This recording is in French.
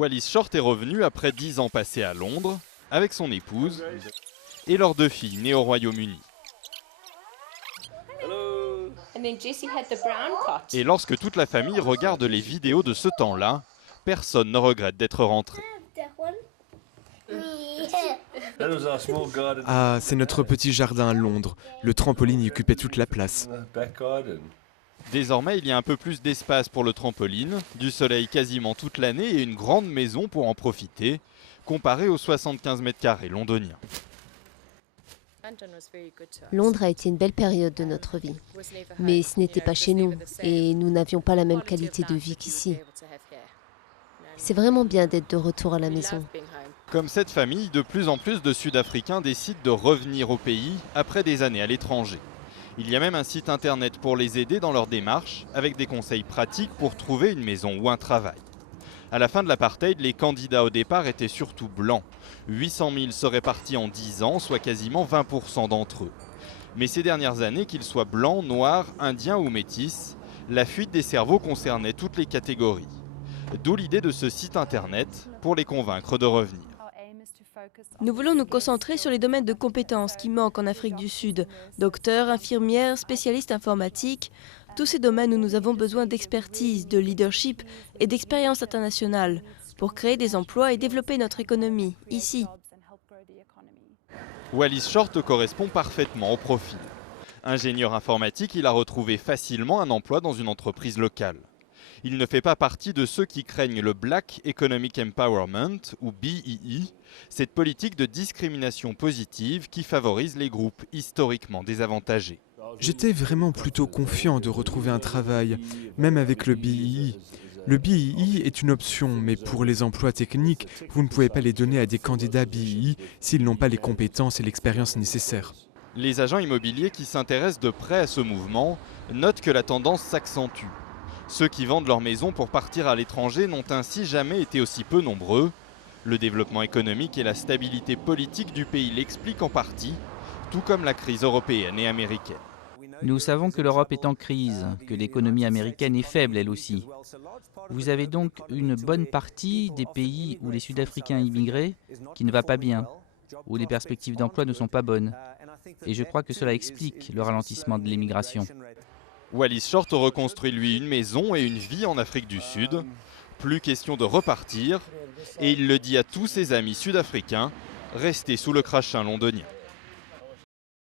Wallis Short est revenu après 10 ans passés à Londres avec son épouse et leurs 2 filles nées au Royaume-Uni. Et lorsque toute la famille regarde les vidéos de ce temps-là, personne ne regrette d'être rentré. Ah, c'est notre petit jardin à Londres. Le trampoline y occupait toute la place. Désormais, il y a un peu plus d'espace pour le trampoline, du soleil quasiment toute l'année et une grande maison pour en profiter, comparé aux 75 mètres carrés londoniens. Londres a été une belle période de notre vie, mais ce n'était pas chez nous et nous n'avions pas la même qualité de vie qu'ici. C'est vraiment bien d'être de retour à la maison. Comme cette famille, de plus en plus de Sud-Africains décident de revenir au pays après des années à l'étranger. Il y a même un site internet pour les aider dans leur démarche, avec des conseils pratiques pour trouver une maison ou un travail. À la fin de l'apartheid, les candidats au départ étaient surtout blancs. 800 000 seraient partis en 10 ans, soit quasiment 20% d'entre eux. Mais ces dernières années, qu'ils soient blancs, noirs, indiens ou métis, la fuite des cerveaux concernait toutes les catégories. D'où l'idée de ce site internet pour les convaincre de revenir. Nous voulons nous concentrer sur les domaines de compétences qui manquent en Afrique du Sud. Docteurs, infirmières, spécialistes informatiques, tous ces domaines où nous avons besoin d'expertise, de leadership et d'expérience internationale pour créer des emplois et développer notre économie, ici. Wallis Short correspond parfaitement au profil. Ingénieur informatique, il a retrouvé facilement un emploi dans une entreprise locale. Il ne fait pas partie de ceux qui craignent le Black Economic Empowerment, ou BEE, cette politique de discrimination positive qui favorise les groupes historiquement désavantagés. J'étais vraiment plutôt confiant de retrouver un travail, même avec le BEE. Le BEE est une option, mais pour les emplois techniques, vous ne pouvez pas les donner à des candidats BEE s'ils n'ont pas les compétences et l'expérience nécessaires. Les agents immobiliers qui s'intéressent de près à ce mouvement notent que la tendance s'accentue. Ceux qui vendent leur maison pour partir à l'étranger n'ont ainsi jamais été aussi peu nombreux. Le développement économique et la stabilité politique du pays l'expliquent en partie, tout comme la crise européenne et américaine. Nous savons que l'Europe est en crise, que l'économie américaine est faible elle aussi. Vous avez donc une bonne partie des pays où les Sud-Africains immigrés qui ne va pas bien, où les perspectives d'emploi ne sont pas bonnes. Et je crois que cela explique le ralentissement de l'immigration. Wallis Short reconstruit lui une maison et une vie en Afrique du Sud. Plus question de repartir. Et il le dit à tous ses amis sud-africains, restez sous le crachin londonien.